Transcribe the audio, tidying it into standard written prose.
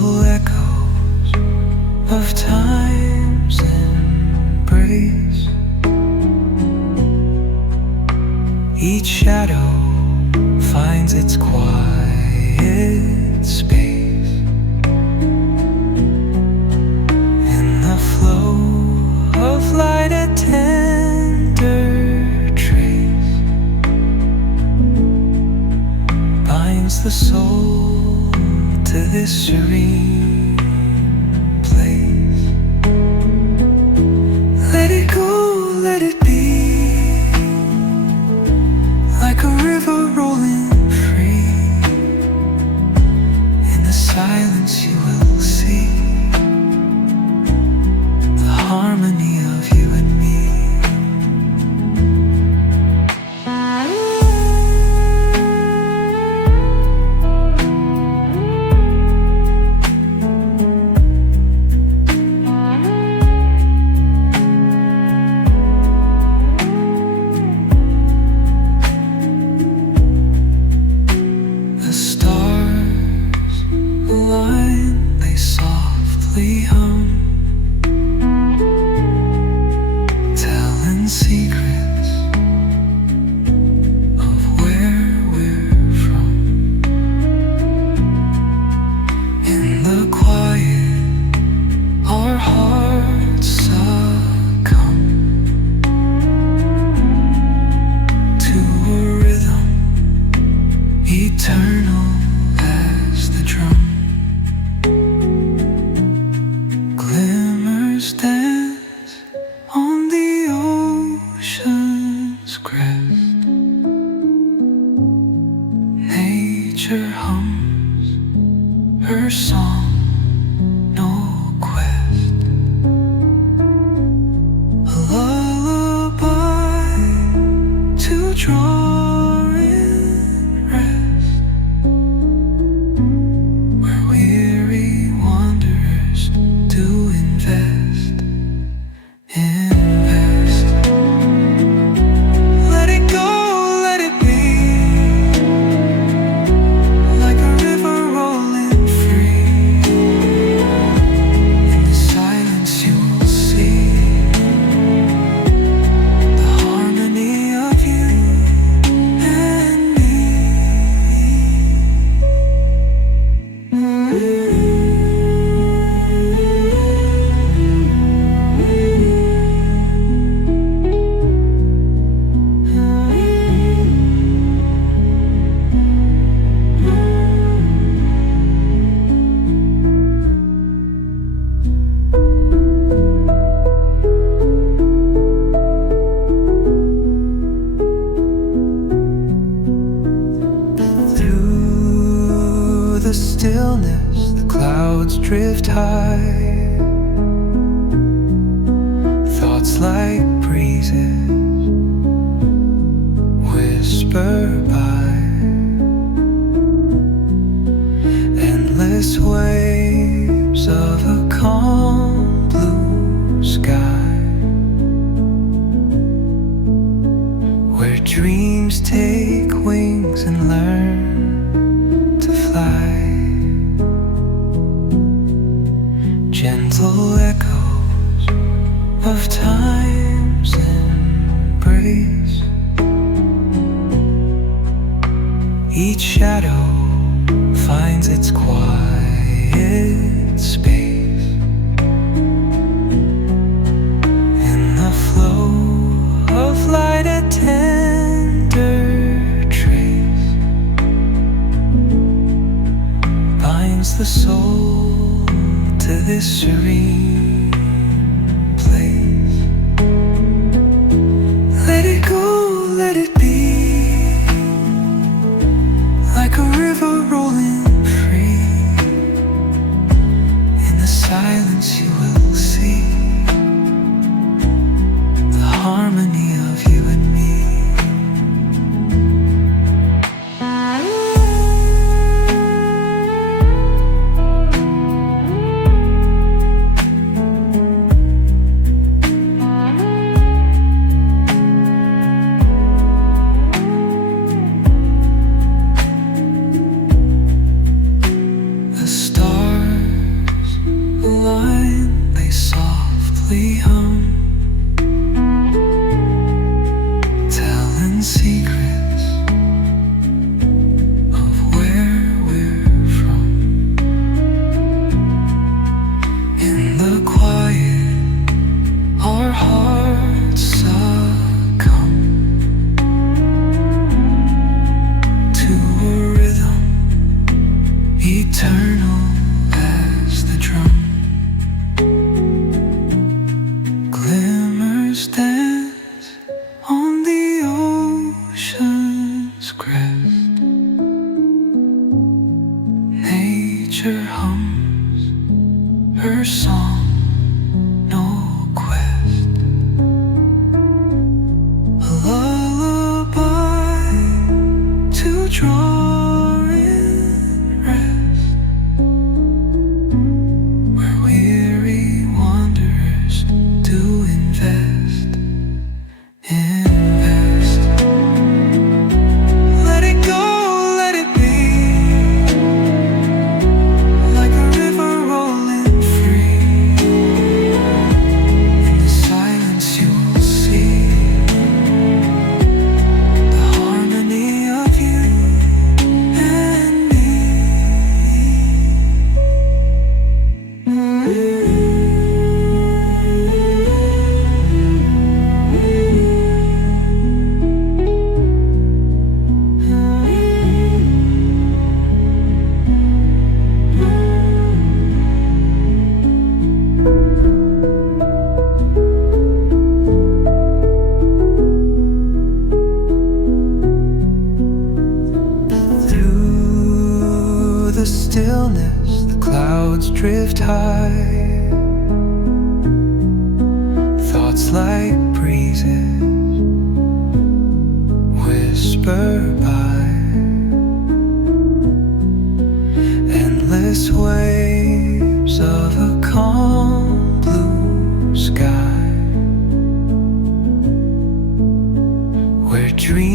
gentle echoes of time's embrace. Each shadow finds its quiet space in the flow of light, a tender trace binds the soul to this serene place. Let it go, let it be, like a river rolling free. In the silence you will see the harmony of you and me. The stars align, they softly hum, telling secrets of where we're from. In the quiet, our hearts succumb to a rhythm eternal as the drum. Glimmers dance on the ocean's crest. Nature hums her song, no quest. A lullaby to draw in rest, where weary wanderers do invest. Let it go, let it be, like a river rolling free. In the silence you will see the harmony of you and me. Through the stillness, the clouds drift high. Thoughts like breezes whisper by. Endless waves of a calm blue sky, where dreams take wings and learn to fly. Gentle echoes of time's embrace. Each shadow finds its quiet space in the flow of light, a tender trace binds the soul to this serene place. Let it go, let it be, like a river rolling free. In the silence you will see the harmony of you and me. The stars her song, no quest. A lullaby to draw in rest, where weary wanderers do invest. Let it go, let it be, like a river rolling free. In the silence you will see the harmony of you and me. Through the stillness, the clouds drift high. Thoughts like breezes whisper by. Endless waves of a calm blue sky, where dreams